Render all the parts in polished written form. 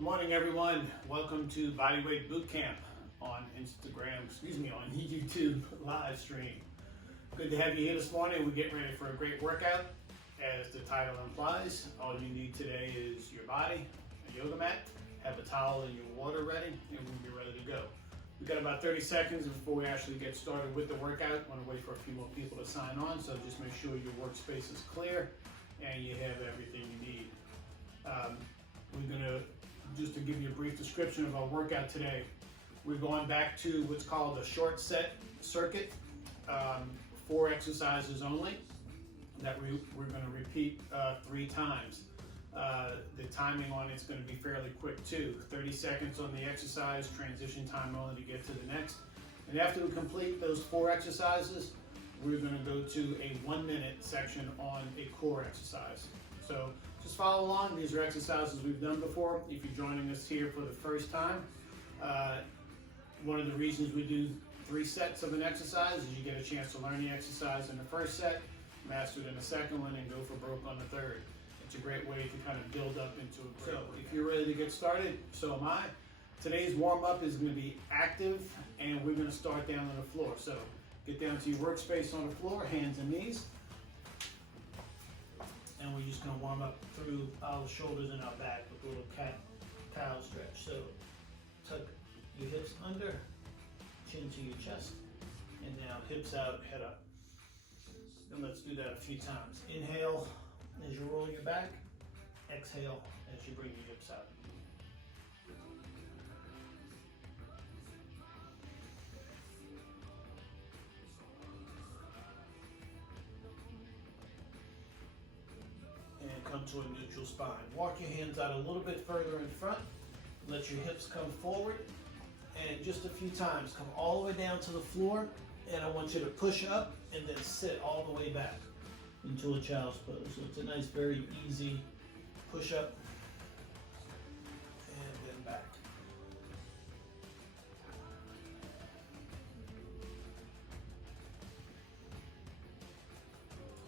Good morning, everyone. Welcome to Bodyweight Bootcamp on Instagram, on YouTube live stream. Good to have you here this morning. We're getting ready for a great workout. As the title implies, all you need today is your body, a yoga mat, have a towel and your water ready, and we'll be ready to go. We've got about 30 seconds before we actually get started with the workout. I want to wait for a few more people to sign on, so just make sure your workspace is clear and you have everything you need. We're going to, just to give you a brief description of our workout today, we're going back to what's called a short set circuit, 4 exercises only that we're going to repeat 3 times. The timing on it's going to be fairly quick too. 30 seconds on the exercise, transition time only to get to the next. And after we complete those 4 exercises, we're going to go to a 1-minute section on a core exercise. So just follow along. These are exercises we've done before. If you're joining us here for the first time, one of the reasons we do 3 sets of an exercise is you get a chance to learn the exercise in the first set, master it in the second one, and go for broke on the third. It's a great way to kind of build up into a great workout. If you're ready to get started, so am I. Today's warm-up is going to be active, and we're going to start down on the floor. So get down to your workspace on the floor, hands and knees. And we're just going to warm up through our shoulders and our back with a little cat-cow stretch. So tuck your hips under, chin to your chest, and now hips out, head up. And let's do that a few times. Inhale as you roll your back, exhale as you bring your hips out. And come to a neutral spine. Walk your hands out a little bit further in front. Let your hips come forward. And just a few times, come all the way down to the floor. And I want you to push up and then sit all the way back into a child's pose. So it's a nice, very easy push up and then back.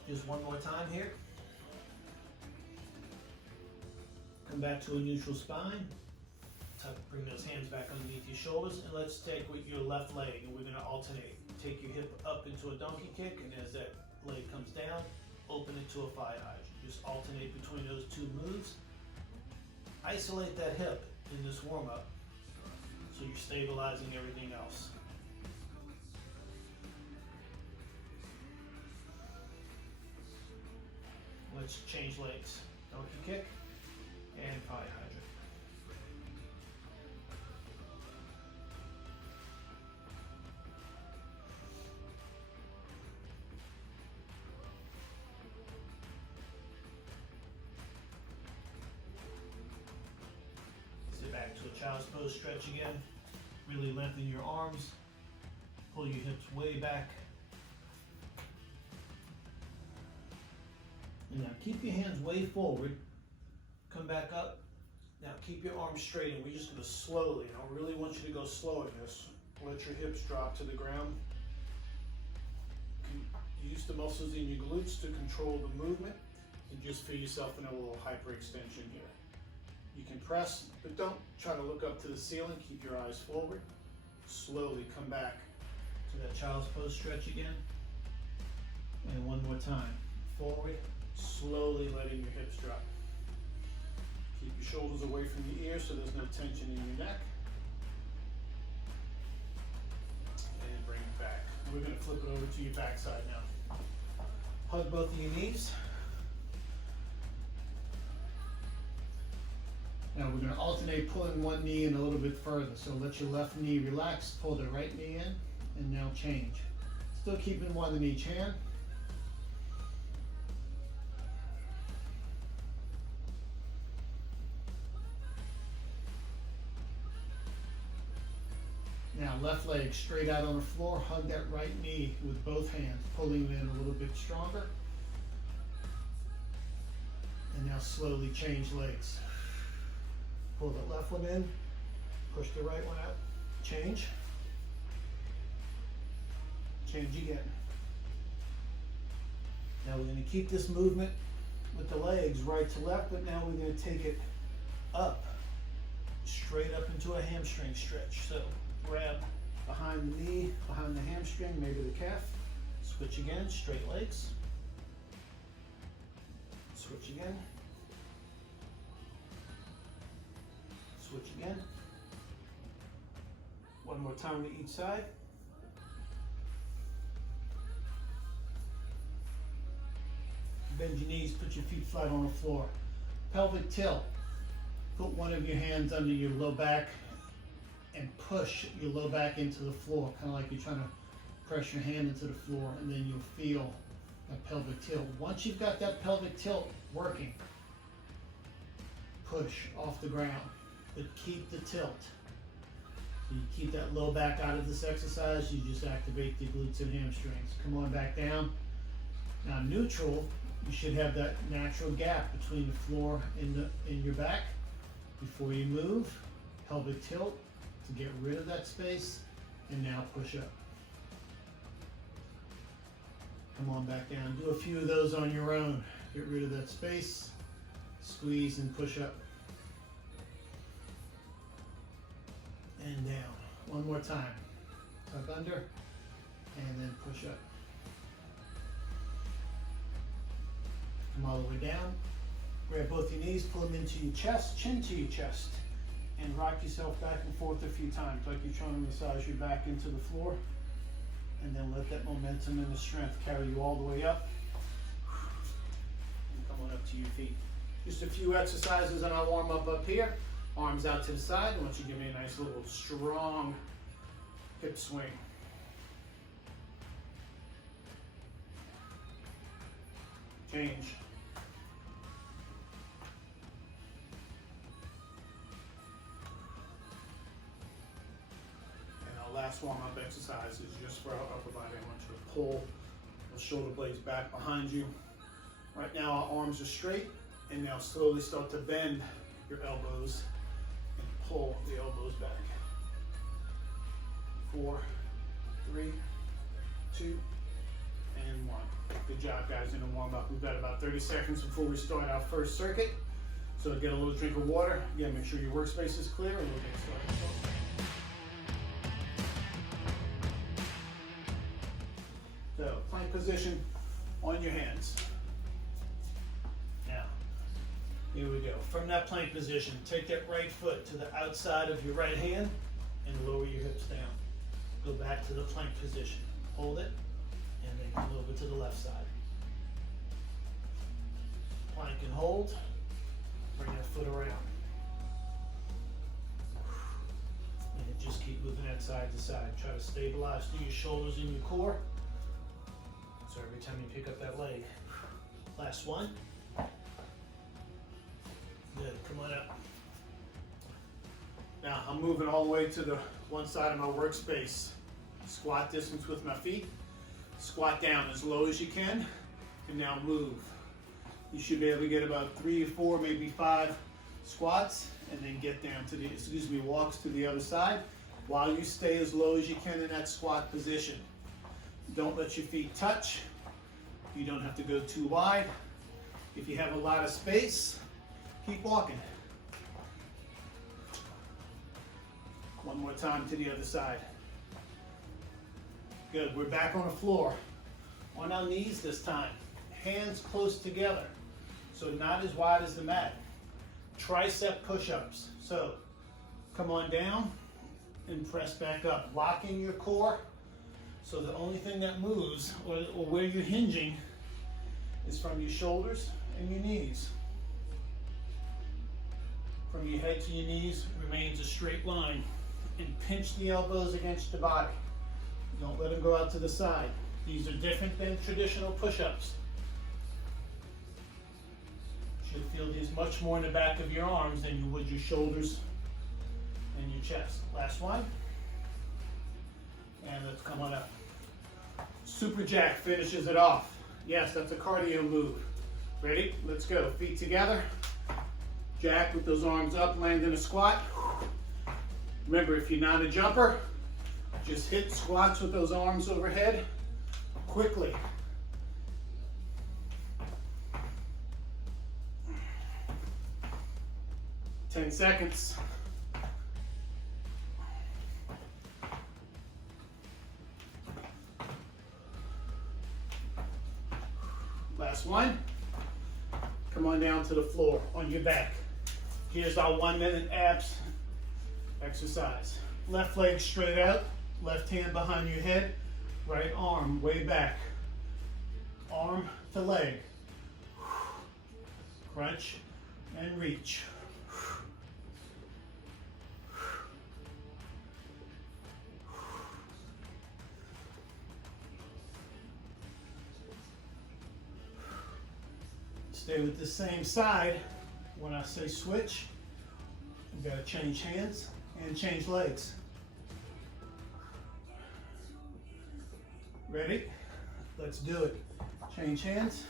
Just one more time here. Come back to a neutral spine. Bring those hands back underneath your shoulders, and let's take with your left leg, and we're going to alternate. Take your hip up into a donkey kick, and as that leg comes down, open it to a thigh hydrant. Just alternate between those 2 moves. Isolate that hip in this warm-up, so you're stabilizing everything else. Let's change legs. Donkey kick and thigh hydrant. Back to a child's pose, stretch again. Really lengthen your arms. Pull your hips way back. And now keep your hands way forward. Come back up. Now keep your arms straight, and we're just going to slowly, and I really want you to go slow in this. Let your hips drop to the ground. Use the muscles in your glutes to control the movement, and just feel yourself in a little hyperextension here. You can press, but don't try to look up to the ceiling. Keep your eyes forward. Slowly come back to that child's pose stretch again. And one more time. Forward, slowly letting your hips drop. Keep your shoulders away from your ears so there's no tension in your neck. And bring it back. We're going to flip it over to your backside now. Hug both of your knees. Now we're going to alternate pulling one knee in a little bit further. So let your left knee relax, pull the right knee in, and now change. Still keeping one in each hand. Now left leg straight out on the floor, hug that right knee with both hands, pulling it in a little bit stronger. And now slowly change legs. Pull the left one in, push the right one out, change. Change again. Now we're going to keep this movement with the legs right to left, but now we're going to take it up straight up into a hamstring stretch. So grab behind the knee, behind the hamstring, maybe the calf. Switch again, straight legs. Switch again. Switch again. One more time to each side. Bend your knees, put your feet flat on the floor. Pelvic tilt. Put one of your hands under your low back and push your low back into the floor, kind of like you're trying to press your hand into the floor, and then you'll feel that pelvic tilt. Once you've got that pelvic tilt working, push off the ground, but keep the tilt. So you keep that low back out of this exercise, you just activate the glutes and hamstrings. Come on back down. Now neutral, you should have that natural gap between the floor and your back. Before you move, pelvic tilt to get rid of that space, and now push up. Come on back down. Do a few of those on your own. Get rid of that space, squeeze and push up. And down. One more time. Tuck under, and then push up. Come all the way down. Grab both your knees, pull them into your chest, chin to your chest, and rock yourself back and forth a few times, like you're trying to massage your back into the floor. And then let that momentum and the strength carry you all the way up. And come on up to your feet. Just a few exercises and I'll warm up here. Arms out to the side. I want you to give me a nice little strong hip swing. Change. Last warm-up exercise is just for our upper body. I want you to pull the shoulder blades back behind you. Right now our arms are straight, and now slowly start to bend your elbows and pull the elbows back. 4, 3, 2, and 1. Good job, guys, in the warm-up. We've got about 30 seconds before we start our first circuit. So get a little drink of water. Again, make sure your workspace is clear, and we'll get started. So, plank position on your hands. Now, here we go. From that plank position, take that right foot to the outside of your right hand and lower your hips down. Go back to the plank position. Hold it, and then come over to the left side. Plank and hold. Bring that foot around. And then just keep moving that side to side. Try to stabilize through your shoulders and your core. So every time you pick up that leg. Last one. Good, come on up. Now I'm moving all the way to the one side of my workspace. Squat distance with my feet. Squat down as low as you can, and now move. You should be able to get about 3 or 4, maybe 5 squats, and then get down to the, walks to the other side, while you stay as low as you can in that squat position. Don't let your feet touch. You don't have to go too wide. If you have a lot of space, keep walking. One more time to the other side. Good, we're back on the floor. On our knees this time. Hands close together, so not as wide as the mat. Tricep push-ups. So come on down and press back up. Locking your core, so the only thing that moves, or where you're hinging, is from your shoulders and your knees. From your head to your knees remains a straight line. And pinch the elbows against the body. Don't let them go out to the side. These are different than traditional push-ups. You should feel these much more in the back of your arms than you would your shoulders and your chest. Last one. And let's come on up. Super jack finishes it off. Yes, that's a cardio move. Ready? Let's go. Feet together. Jack with those arms up, land in a squat. Remember, if you're not a jumper, just hit squats with those arms overhead quickly. "10 seconds. Last one. Come on down to the floor on your back. Here's our 1 minute abs exercise. Left leg straight out, left hand behind your head, right arm way back. Arm to leg. Crunch and reach. Stay with the same side. When I say switch, you gotta change hands and change legs. Ready? Let's do it. Change hands.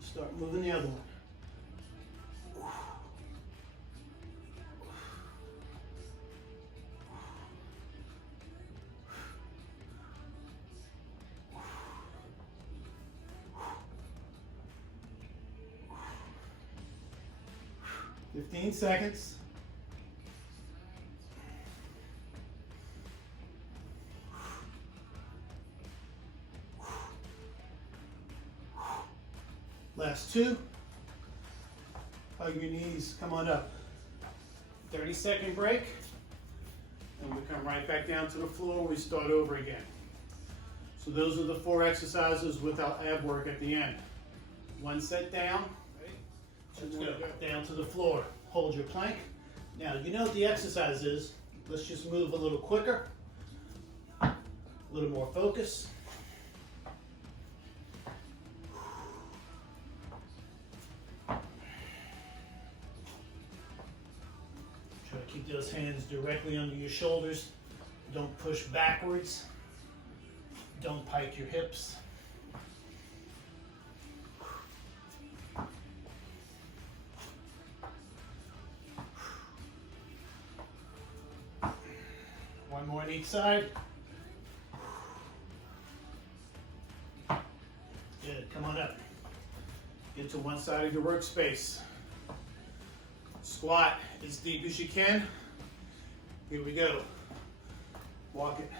Start moving the other one. 15 seconds. Last two. Hug your knees, come on up. 30-second break. And we come right back down to the floor. We start over again. So those are the 4 exercises without ab work at the end. 1 set down. Let's go down to the floor. Hold your plank. Now, you know what the exercise is. Let's just move a little quicker. A little more focus. Try to keep those hands directly under your shoulders. Don't push backwards. Don't pike your hips. One more on each side. Good, come on up. Get to one side of your workspace. Squat as deep as you can. Here we go. Walk it.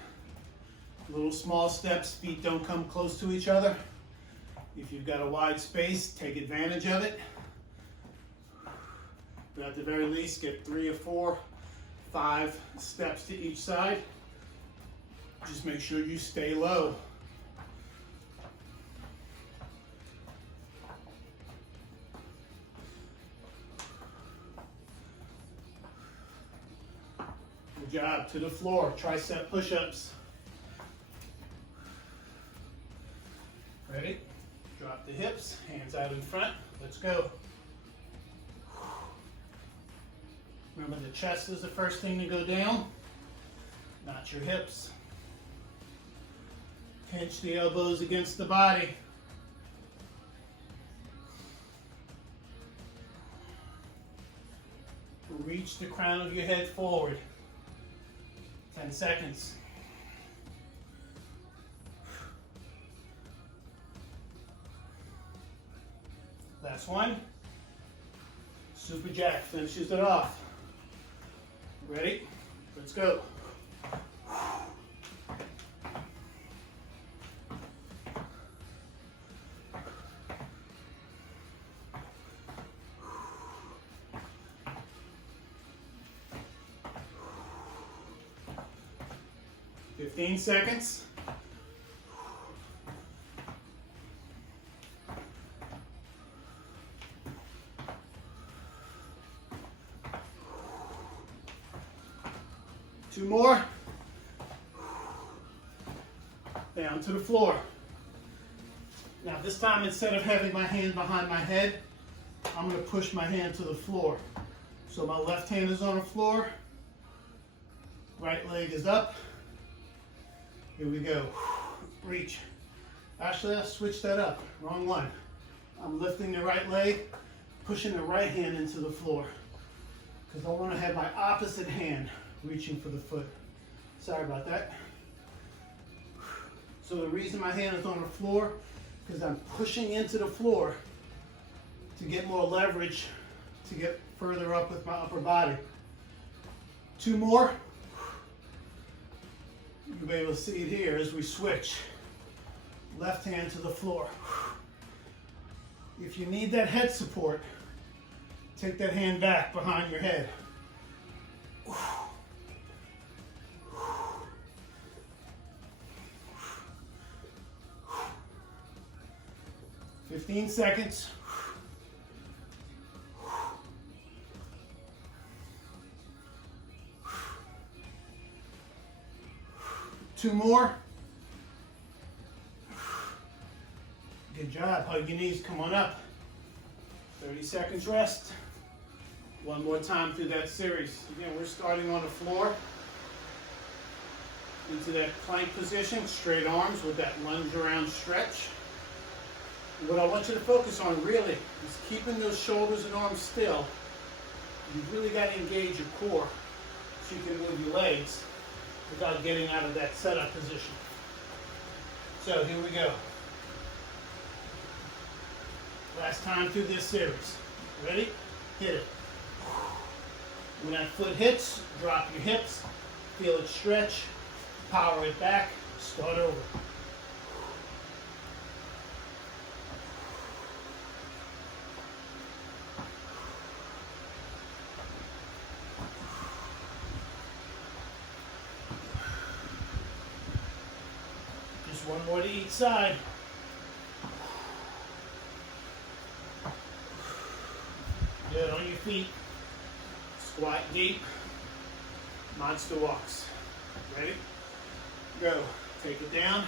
Little small steps, feet don't come close to each other. If you've got a wide space, take advantage of it. But at the very least, get 3 or 4, 5 steps to each side. Just make sure you stay low. Good job. To the floor. Tricep push-ups. Ready? Drop the hips, hands out in front. Let's go. Remember, the chest is the first thing to go down, not your hips. Pinch the elbows against the body. Reach the crown of your head forward. 10 seconds. Last one. Super jack finishes it off. Ready? Let's go. Fifteen seconds. Two more. Down to the floor. Now this time, instead of having my hand behind my head, I'm going to push my hand to the floor. So my left hand is on the floor. Right leg is up. Here we go. Reach. Actually, I switched that up. Wrong one. I'm lifting the right leg, pushing the right hand into the floor. Because I want to have my opposite hand reaching for the foot. Sorry about that. So the reason my hand is on the floor, because I'm pushing into the floor to get more leverage, to get further up with my upper body. 2 more. You'll be able to see it here as we switch. Left hand to the floor. If you need that head support, take that hand back behind your head. 15 seconds. Two more. Good job. Hug your knees. Come on up. 30 seconds rest. One more time through that series. Again, we're starting on the floor. Into that plank position, straight arms with that lunge around stretch. What I want you to focus on really is keeping those shoulders and arms still. You've really got to engage your core so you can move your legs without getting out of that setup position. So here we go. Last time through this series. Ready? Hit it. When that foot hits, drop your hips, feel it stretch, power it back, start over. Just one more to each side. Good, on your feet. Squat deep. Monster walks. Ready? Go. Take it down.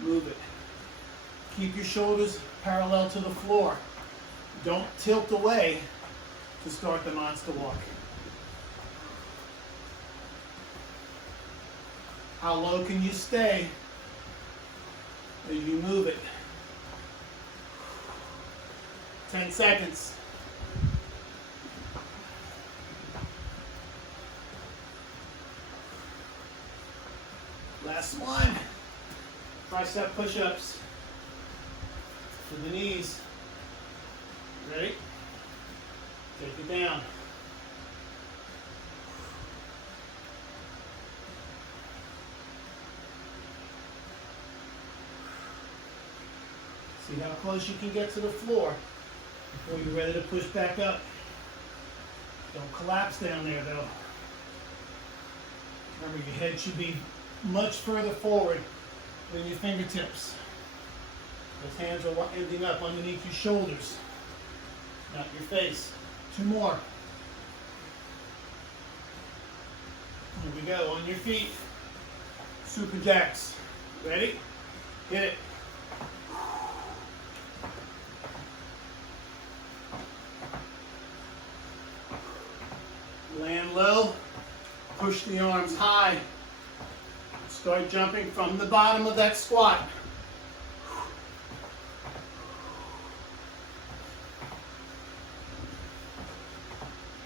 Move it. Keep your shoulders parallel to the floor. Don't tilt away to start the monster walk. How low can you stay as you move it? 10 seconds. Last one. Tricep push-ups to the knees. Ready? Take it down. See how close you can get to the floor before you're ready to push back up. Don't collapse down there though. Remember, your head should be much further forward than your fingertips. Those hands are ending up underneath your shoulders, not your face. Two more. Here we go, on your feet. Super jacks. Ready? Hit it. Land low. Push the arms high. Start jumping from the bottom of that squat.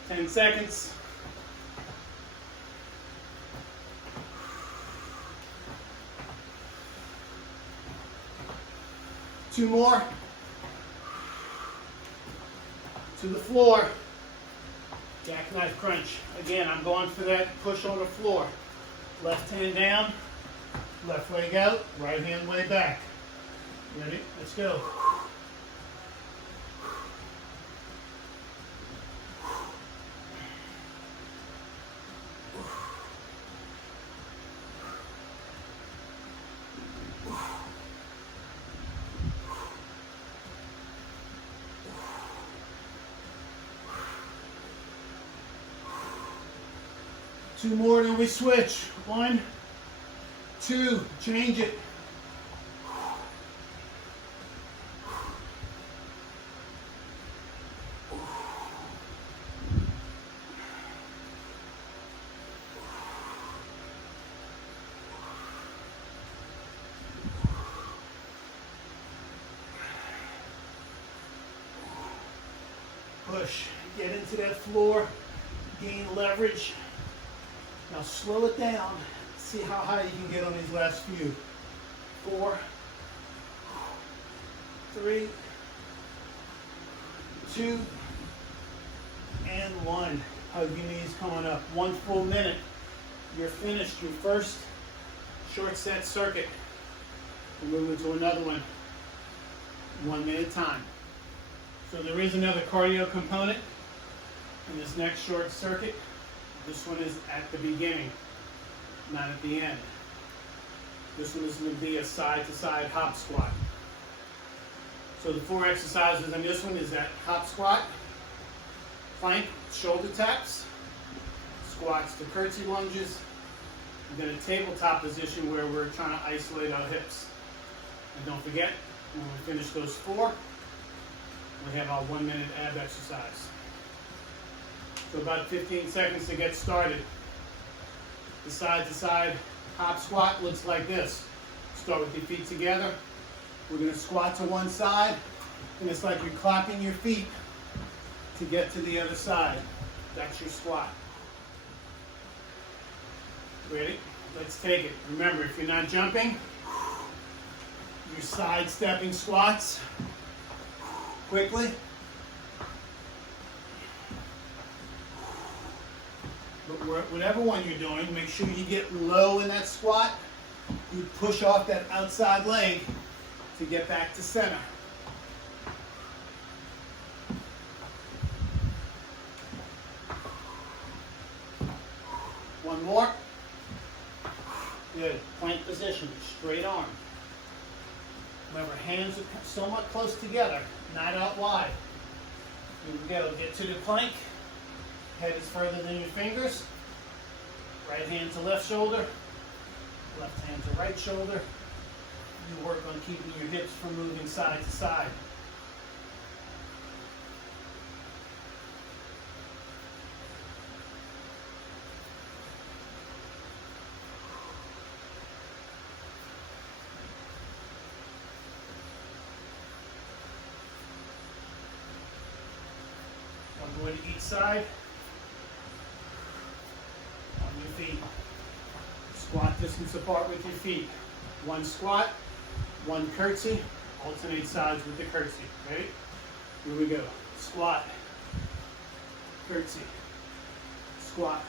Ten seconds. Two more. To the floor. Jackknife crunch. Again, I'm going for that push on the floor. Left hand down, left leg out, right hand way back. Ready? Let's go. Two more, then we switch. 1, 2, change it. Push, get into that floor, gain leverage. Now slow it down. See how high you can get on these last few. 4, 3, 2, and 1. Hug your knees coming up. 1 full minute. You're finished your first short set circuit. We're moving to another one. 1 minute time. So there is another cardio component in this next short circuit. This one is at the beginning, not at the end. This one is going to be a side-to-side hop squat. So the 4 exercises on this one is that hop squat, plank, shoulder taps, squats to curtsy lunges, and then a tabletop position where we're trying to isolate our hips. And don't forget, when we finish those 4, we have our 1-minute ab exercise. So about 15 seconds to get started. The side-to-side hop squat looks like this. Start with your feet together. We're going to squat to one side, and it's like you're clapping your feet to get to the other side. That's your squat. Ready? Let's take it. Remember, if you're not jumping, you're sidestepping squats quickly. But whatever one you're doing, make sure you get low in that squat. You push off that outside leg to get back to center. One more. Good. Plank position, straight arm. Remember, hands are somewhat close together, not out wide. Here we go. Get to the plank. Head is further than your fingers. Right hand to left shoulder. Left hand to right shoulder. You work on keeping your hips from moving side to side. One more to each side. On your feet. Squat distance apart with your feet. One squat, one curtsy. Alternate sides with the curtsy. Ready? Here we go. Squat, curtsy, squat.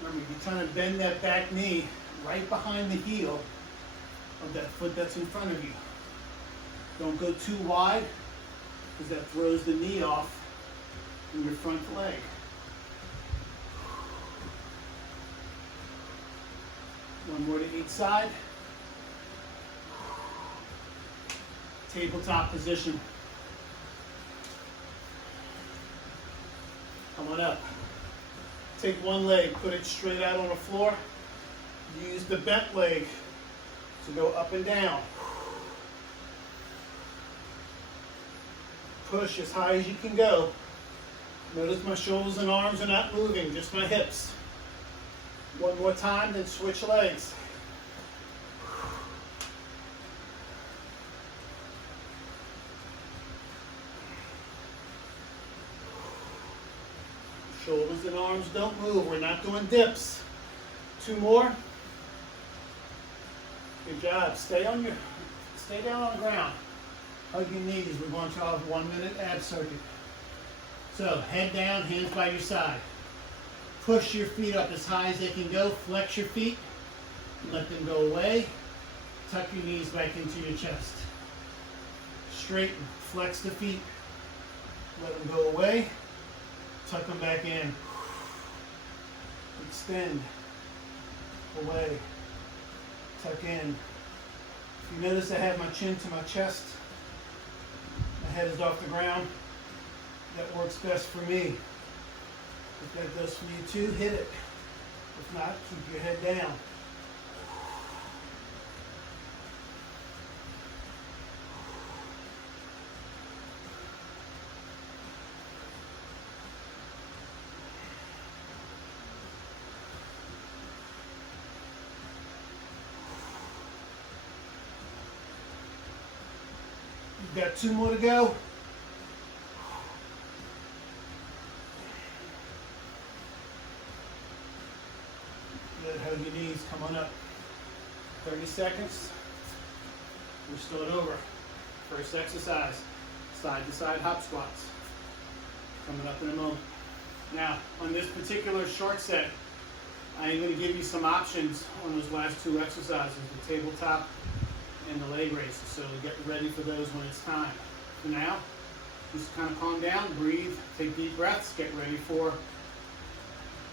Remember, you're trying to bend that back knee right behind the heel of that foot that's in front of you. Don't go too wide, because that throws the knee off in your front leg. One more to each side. Tabletop position. Come on up. Take one leg, put it straight out on the floor. Use the bent leg to go up and down. Push as high as you can go. Notice my shoulders and arms are not moving, just my hips. One more time, then switch legs. Shoulders and arms don't move. We're not doing dips. 2 more. Good job. Stay down on the ground. Hug your knees. We're going to our 1-minute ab circuit. So head down, hands by your side. Push your feet up as high as they can go. Flex your feet. Let them go away. Tuck your knees back into your chest. Straighten. Flex the feet. Let them go away. Tuck them back in. Extend. Away. Tuck in. If you notice I have my chin to my chest, my head is off the ground, that works best for me. If that does for you too, hit it. If not, keep your head down. You've got 2 more to go. Good, hug your knees, come on up. 30 seconds. We'll start over. First exercise, side to side hop squats. Coming up in a moment. Now, on this particular short set, I am going to give you some options on those last 2 exercises, the tabletop and the leg raises. So get ready for those when it's time. For now, just kind of calm down, breathe, take deep breaths, get ready for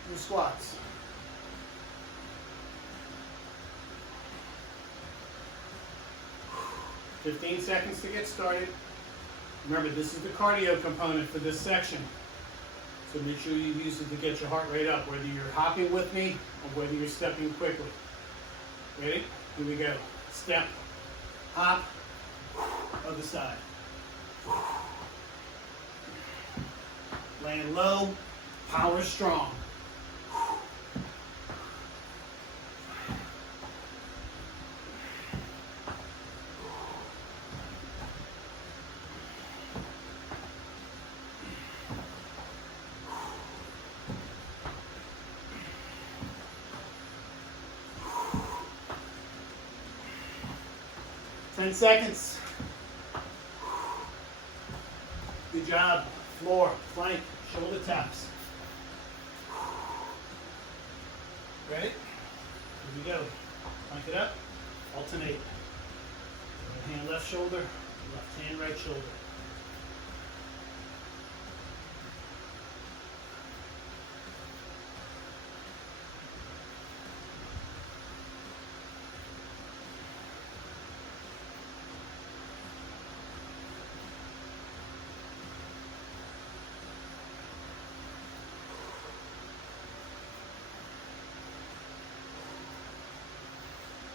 your squats. "15 seconds to get started." Remember, this is the cardio component for this section. So make sure you use it to get your heart rate up, whether you're hopping with me or whether you're stepping quickly. Ready? Here we go. Step, hop, other side. Land low, power strong. 10 seconds. Good job. Floor, plank, shoulder taps. Ready? Here we go. Plank it up. Alternate. Right hand left shoulder, left hand right shoulder.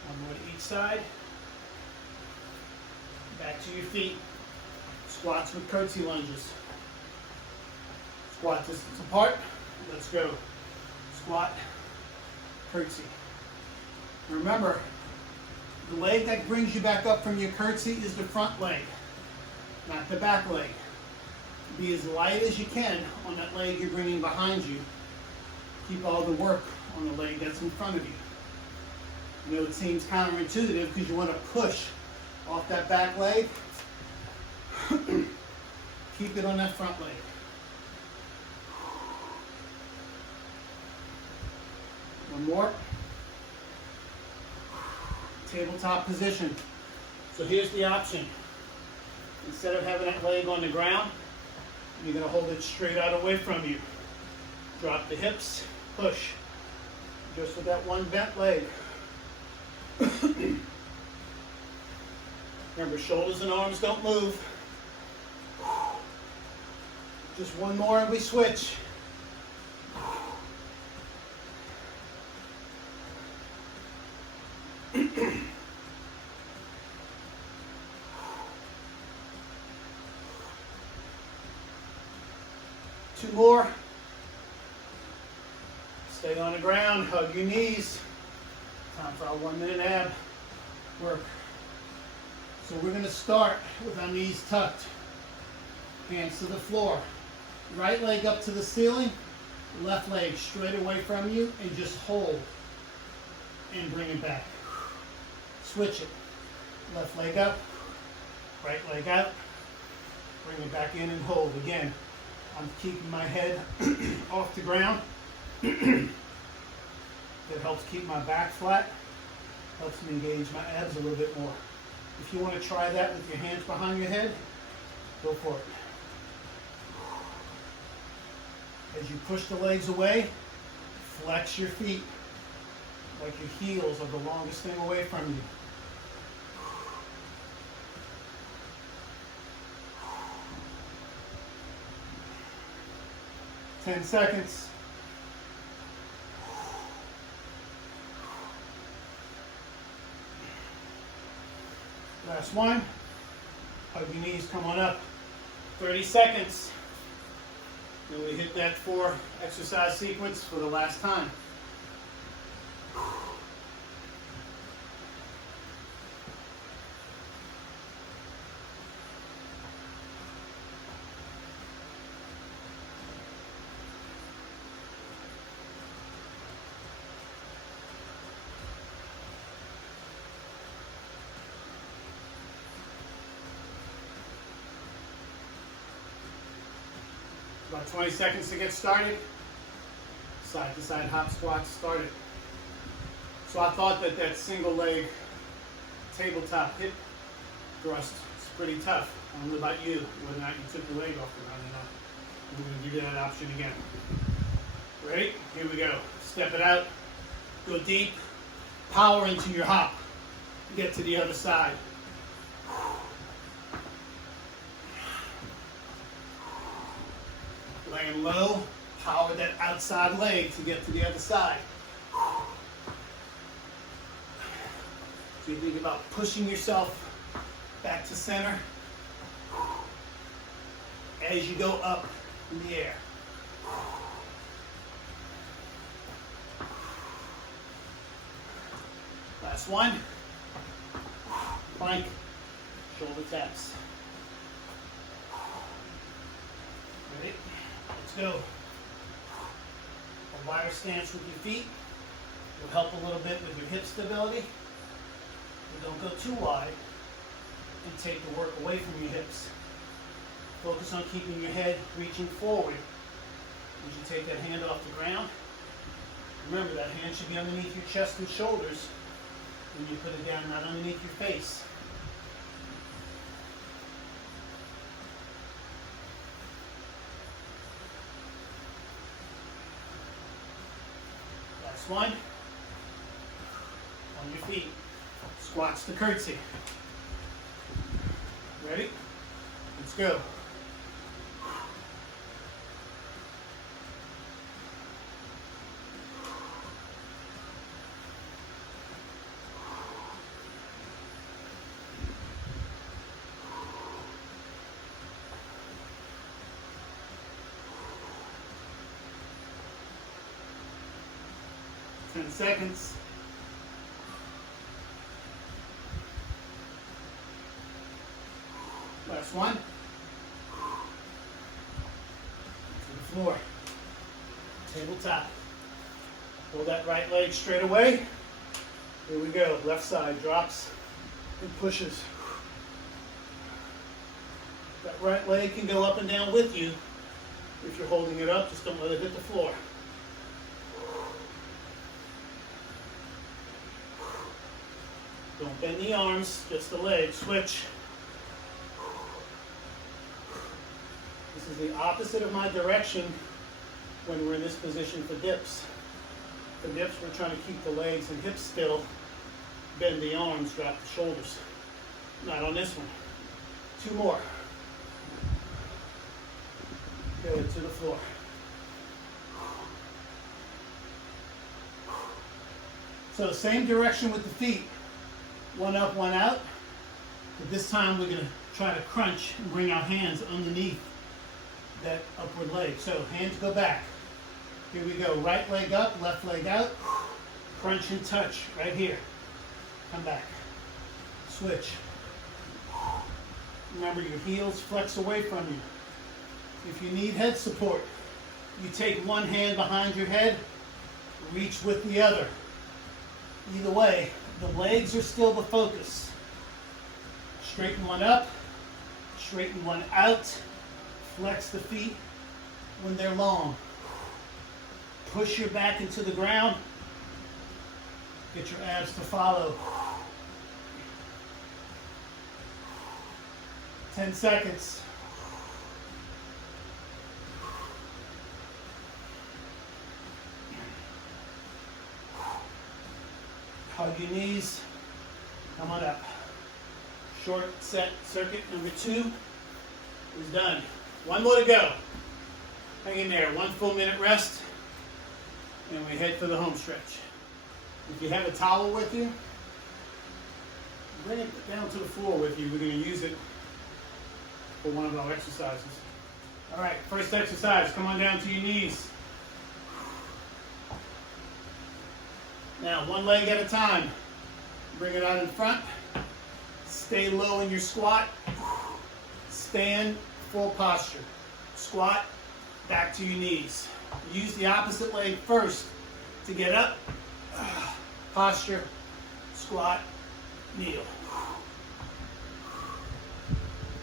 One more to each side. Back to your feet. Squats with curtsy lunges. Squat distance apart. Let's go. Squat, curtsy. Remember, the leg that brings you back up from your curtsy is the front leg, not the back leg. Be as light as you can on that leg you're bringing behind you. Keep all the work on the leg that's in front of you. I know it seems counterintuitive because you want to push off that back leg. Keep it on that front leg. One more. Tabletop position. So here's the option. Instead of having that leg on the ground, you're going to hold it straight out away from you. Drop the hips, push. Just with that one bent leg. Remember, shoulders and arms don't move. Just one more and we switch. Two more. Stay on the ground, hug your knees. Time for our 1 minute ab work. So we're going to start with our knees tucked, hands to the floor. Right leg up to the ceiling, left leg straight away from you, and just hold and bring it back. Switch it. Left leg up, right leg out, bring it back in and hold. Again, I'm keeping my head off the ground. That helps keep my back flat, helps me engage my abs a little bit more. If you want to try that with your hands behind your head, go for it. As you push the legs away, flex your feet like your heels are the longest thing away from you. Ten seconds. Last one. Hug your knees, come on up. 30 seconds. Then we hit that 4 exercise sequence for the last time. About 20 seconds to get started. Side to side hop squats started. So I thought that single leg tabletop hip thrust. It's pretty tough. I don't know about you, whether or not you took the leg off the ground or not. We're going to give you that option again. Ready? Here we go. Step it out. Go deep. Power into your hop. Get to the other side. Laying low. Power that outside leg to get to the other side. So you think about pushing yourself back to center as you go up in the air. Last one. Plank, shoulder taps. Ready? Let's go. A wider stance with your feet will help a little bit with your hip stability. But don't go too wide and take the work away from your hips. Focus on keeping your head reaching forward as you take that hand off the ground. Remember, that hand should be underneath your chest and shoulders when you put it down, not underneath your face. Last one. On your feet. Squats to curtsy. Ready? Let's go. Ten seconds. Last one. To the floor. Tabletop. Pull that right leg straight away. Here we go. Left side drops and pushes. That right leg can go up and down with you. If you're holding it up, just don't let it hit the floor. Don't bend the arms, just the legs. Switch. This is the opposite of my direction when we're in this position for dips. For dips, we're trying to keep the legs and hips still. Bend the arms, drop the shoulders. Not on this one. Two more. Good, to the floor. So same direction with the feet. One up, one out. But this time we're going to try to crunch and bring our hands underneath that upward leg. So hands go back. Here we go. Right leg up, left leg out. Crunch and touch right here. Come back. Switch. Remember, your heels flex away from you. If you need head support, you take one hand behind your head, reach with the other. Either way, the legs are still the focus. Straighten one up, straighten one out, flex the feet when they're long. Push your back into the ground, get your abs to follow. 10 seconds. Hug your knees. Come on up. Short set circuit number 2 is done. One more to go. Hang in there. 1 full minute rest. And we head for the home stretch. If you have a towel with you, bring it down to the floor with you. We're going to use it for one of our exercises. All right, first exercise. Come on down to your knees. Now, one leg at a time. Bring it out in front. Stay low in your squat. Stand, full posture. Squat, back to your knees. Use the opposite leg first to get up. Posture, squat, kneel.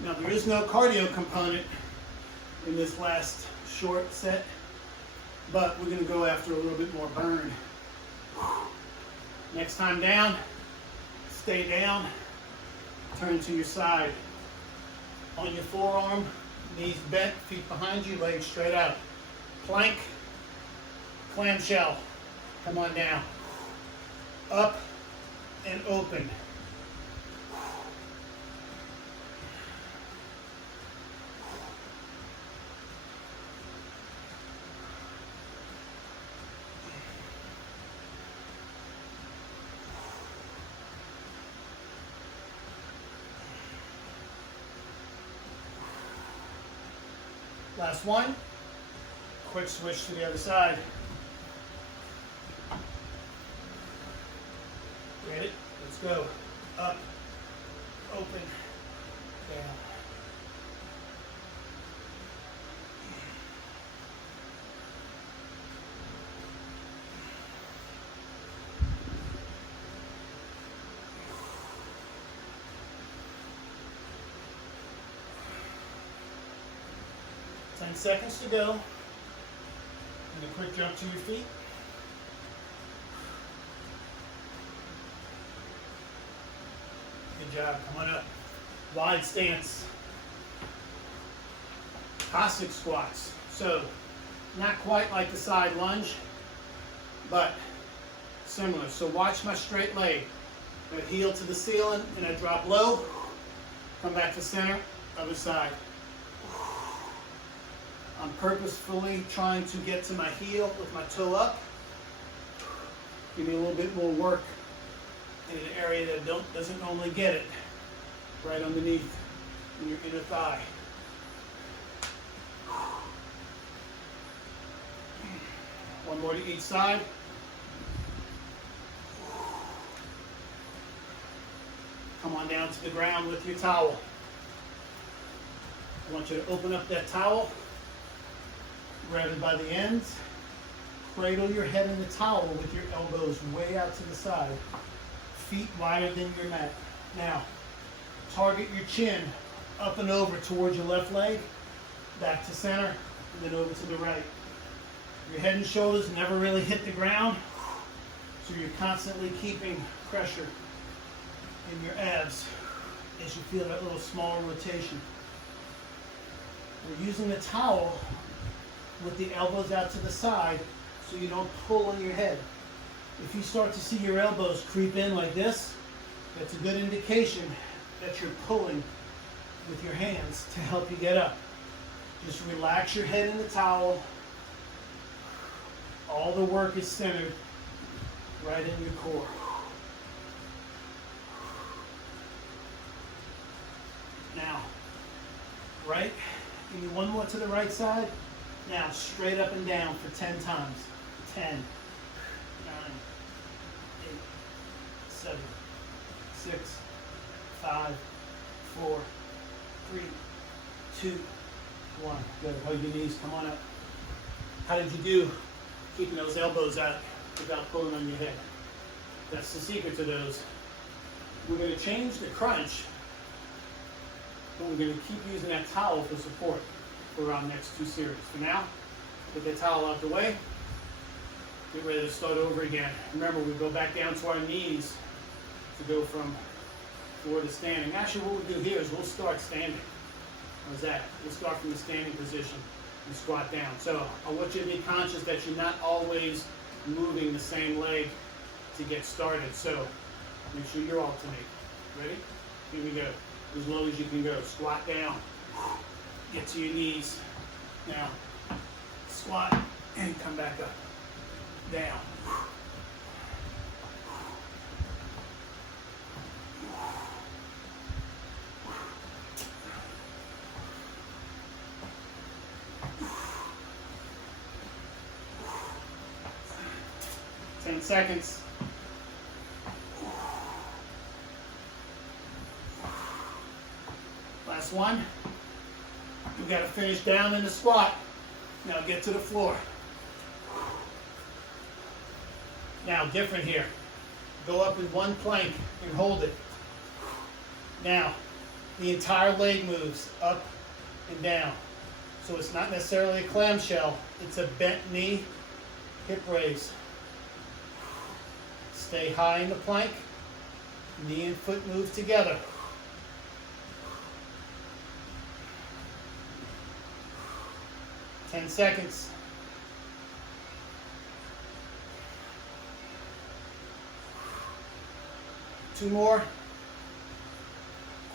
Now, there is no cardio component in this last short set, but we're going to go after a little bit more burn. Next time down, stay down, Turn to your side. On your forearm, knees bent, feet behind you, legs straight out. Plank Clamshell. Come on down. Up and open. Last one. Quick switch to the other side. Ready? Let's go. Up, open, down. Ten seconds to go. And a quick jump to your feet. Good job. Come on up. Wide stance. Cossack squats. So, not quite like the side lunge, but similar. So watch my straight leg. I heel to the ceiling and I drop low. Come back to center. Other side. I'm purposefully trying to get to my heel with my toe up. Give me a little bit more work in an area that doesn't normally get it. Right underneath in your inner thigh. One more to each side. Come on down to the ground with your towel. I want you to open up that towel. Grab it by the ends. Cradle your head in the towel with your elbows way out to the side. Feet wider than your mat. Now, target your chin up and over towards your left leg, back to center, and then over to the right. Your head and shoulders never really hit the ground, so you're constantly keeping pressure in your abs as you feel that little smaller rotation. We're using the towel with the elbows out to the side so you don't pull on your head. If you start to see your elbows creep in like this, that's a good indication that you're pulling with your hands to help you get up. Just relax your head in the towel. All the work is centered right in your core. Now, right, give me one more to the right side. Now, straight up and down for 10 times. 10, 9, 8, 7, 6, 5, 4, 3, 2, 1. Good. Hug your knees. Come on up. How did you do keeping those elbows out without pulling on your head? That's the secret to those. We're going to change the crunch, but we're going to keep using that towel for support for our next two series. For now, get that towel out the way. Get ready to start over again. Remember, we go back down to our knees to go from floor to standing. Actually, what we'll do here is we'll start standing. How's that? We'll start from the standing position and squat down. So I want you to be conscious that you're not always moving the same leg to get started. So make sure you alternate. Ready? Here we go. As low as you can go. Squat down. Get to your knees. Now, squat and come back up. Down. 10 seconds. Last one. You got to finish down in the squat. Now get to the floor. Now, different here. Go up in one plank and hold it. Now, the entire leg moves up and down. So it's not necessarily a clamshell. It's a bent knee, hip raise. Stay high in the plank. Knee and foot move together. 10 seconds. Two more.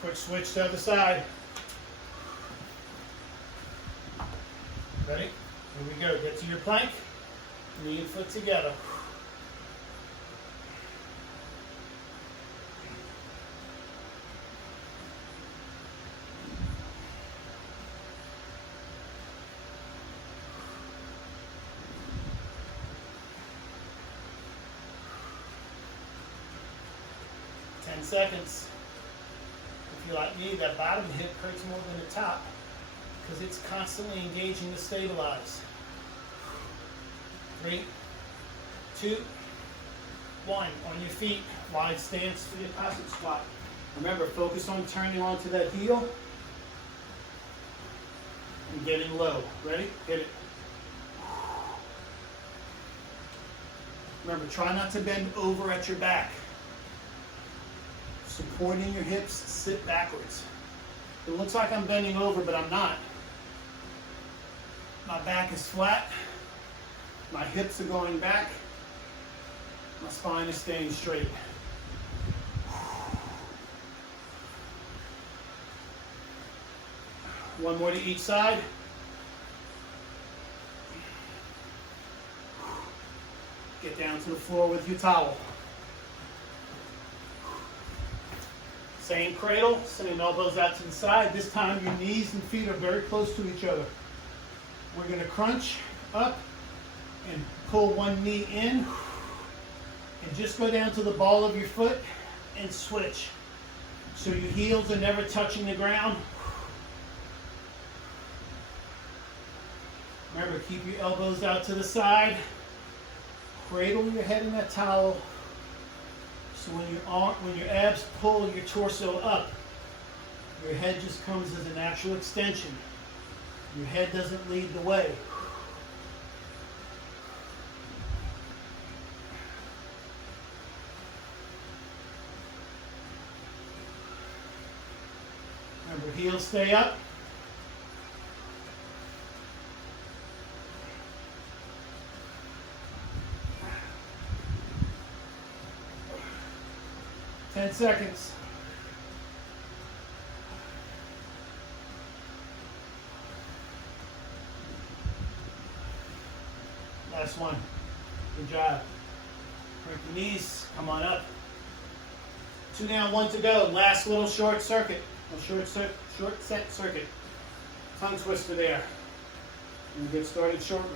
Quick switch to the other side. Ready? Here we go. Get to your plank. Knee and foot together. 10 seconds. If you're like me, that bottom hip hurts more than the top because it's constantly engaging to stabilize. 3, 2, 1. On your feet, wide stance for your Cossack Squat. Remember, focus on turning onto that heel and getting low. Ready? Hit it. Remember, try not to bend over at your back. Supporting your hips, sit backwards. It looks like I'm bending over, but I'm not. My back is flat. My hips are going back. My spine is staying straight. One more to each side. Get down to the floor with your towel. Same cradle, same elbows out to the side. This time your knees and feet are very close to each other. We're going to crunch up and pull one knee in and just go down to the ball of your foot and switch. So your heels are never touching the ground. Remember, keep your elbows out to the side. Cradle your head in that towel. So when your abs pull your torso up, your head just comes as a natural extension. Your head doesn't lead the way. Remember, heels stay up. Ten seconds. Last one. Good job. Break the knees. Come on up. 2 down, 1 to go. Last little short circuit. Short set circuit. Tongue twister there. We'll get started shortly.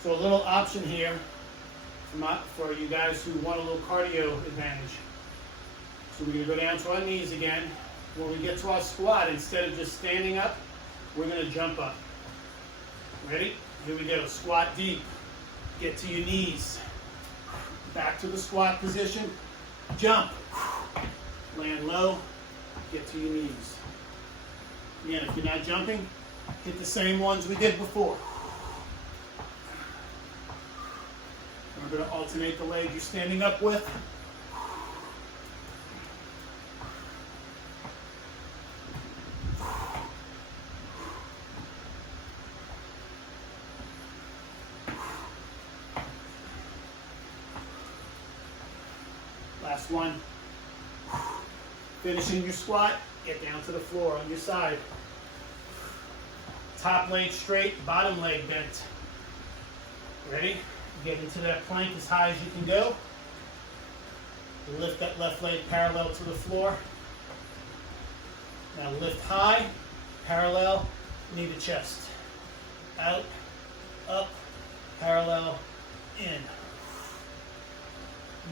So a little option here for you guys who want a little cardio advantage. So we're going to go down to our knees again. When we get to our squat, instead of just standing up, we're going to jump up. Ready? Here we go. Squat deep. Get to your knees. Back to the squat position. Jump. Land low. Get to your knees. Again, if you're not jumping, hit the same ones we did before. We're going to alternate the leg you're standing up with. Last one. Finishing your squat, get down to the floor on your side. Top leg straight, bottom leg bent. Ready? Get into that plank as high as you can go. Lift that left leg parallel to the floor. Now lift high, parallel, knee to chest. Out, up, parallel, in.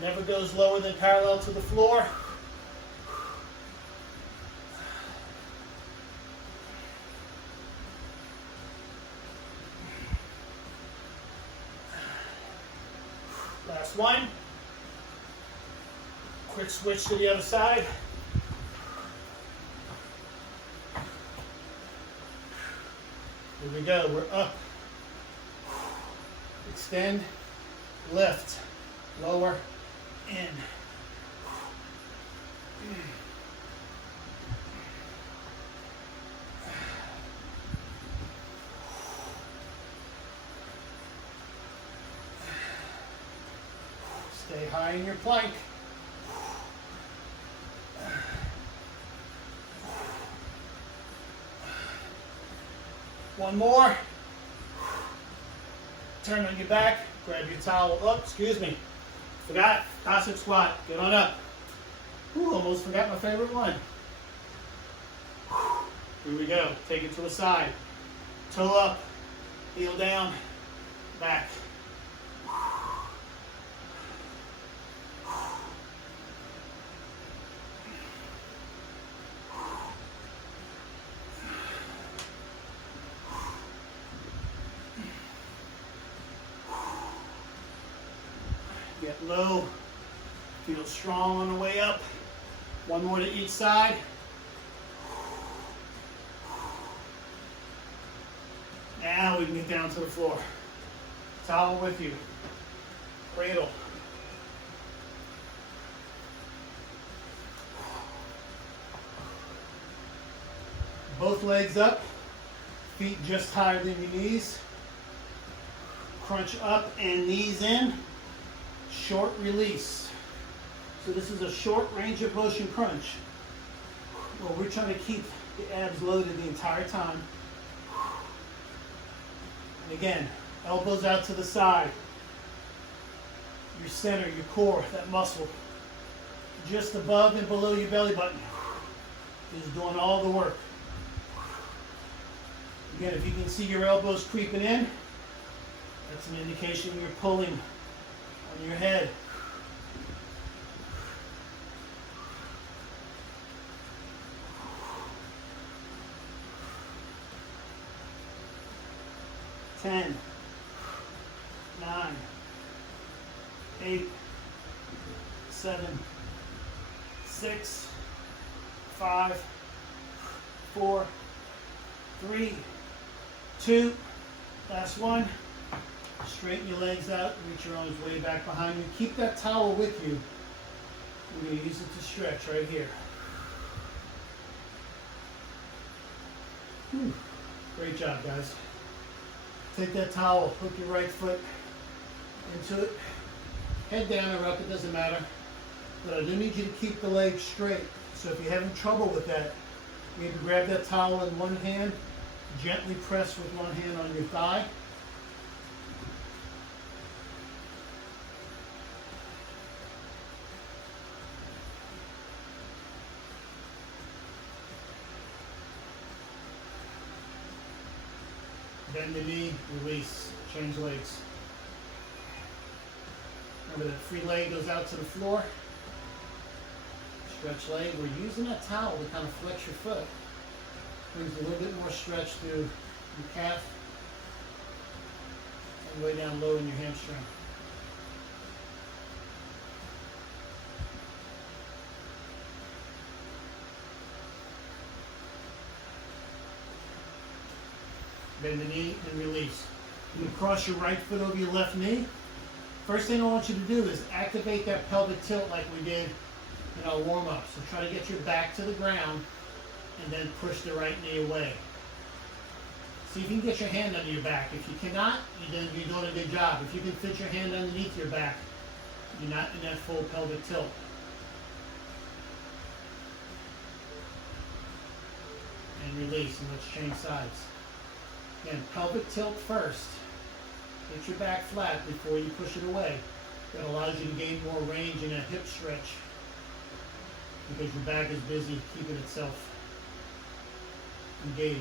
Never goes lower than parallel to the floor. Last one. Quick switch to the other side. Here we go. We're up. extend, lift, lower, in. Stay high in your plank. One more. Turn on your back, grab your towel up, excuse me. Forgot, Cossack Squat, get on up. Ooh, almost forgot my favorite one. Here we go, take it to the side. Toe up, heel down, back. Get low, feel strong on the way up. One more to each side. Now we can get down to the floor. Towel with you. Cradle. Both legs up, feet just higher than your knees. Crunch up and knees in. Short release. So this is a short range of motion crunch. Well, we're trying to keep the abs loaded the entire time. And again, elbows out to the side. Your center, your core, that muscle, just above and below your belly button, is doing all the work. Again, if you can see your elbows creeping in, that's an indication you're pulling on your head. Ten, 9, 8, 7, 6, 5, 4, 3, 2, last one. Straighten your legs out, reach your arms way back behind you. Keep that towel with you. We're going to use it to stretch right here. Great job, guys. Take that towel, hook your right foot into it. Head down or up, it doesn't matter. But I do need you to keep the legs straight. So if you're having trouble with that, maybe grab that towel in one hand, gently press with one hand on your thigh. Bend the knee, release, change legs. Remember that free leg goes out to the floor. Stretch leg. We're using that towel to kind of flex your foot. Brings a little bit more stretch through your calf and way down low in your hamstring. Bend the knee and release. You cross your right foot over your left knee. First thing I want you to do is activate that pelvic tilt like we did in our warm-up. So try to get your back to the ground and then push the right knee away. See if you can get your hand under your back. If you cannot, you're doing a good job. If you can fit your hand underneath your back, you're not in that full pelvic tilt. And release, and let's change sides. Again, pelvic tilt first. Get your back flat before you push it away. That allows you to gain more range in a hip stretch because your back is busy keeping itself engaged.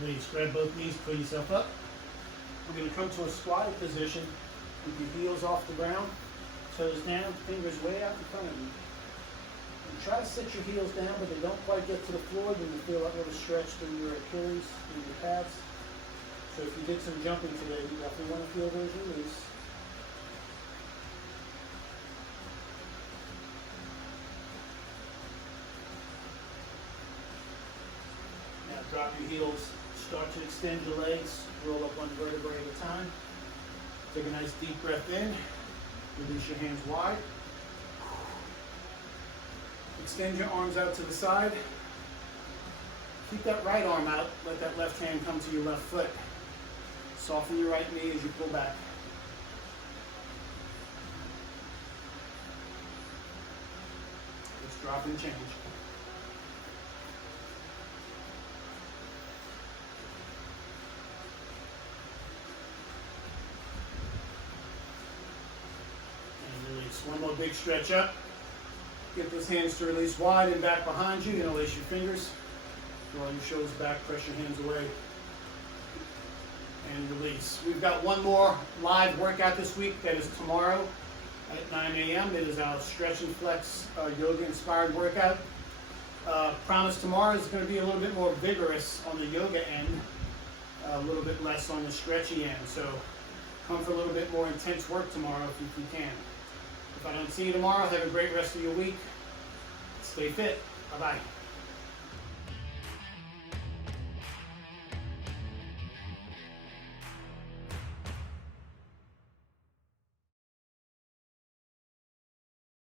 Release. Grab both knees, pull yourself up. We're going to come to a squatted position with your heels off the ground, toes down, fingers way out in front of you. And try to sit your heels down, but they don't quite get to the floor. You're going to feel that little stretch through your Achilles, through your calves. So if you did some jumping today, you definitely want to feel those release. Drop your heels, start to extend your legs, roll up one vertebrae at a time. Take a nice deep breath in, release your hands wide. Extend your arms out to the side. Keep that right arm out, let that left hand come to your left foot. Soften your right knee as you pull back. Just drop and change. One more big stretch up. Get those hands to release wide and back behind you. Interlace your fingers. Draw your shoulders back, press your hands away. And release. We've got one more live workout this week. That is tomorrow at 9 a.m. It is our stretch and flex yoga inspired workout. Promise tomorrow is going to be a little bit more vigorous on the yoga end, a little bit less on the stretchy end. So come for a little bit more intense work tomorrow if you can. If I don't see you tomorrow, have a great rest of your week. Stay fit. Bye-bye.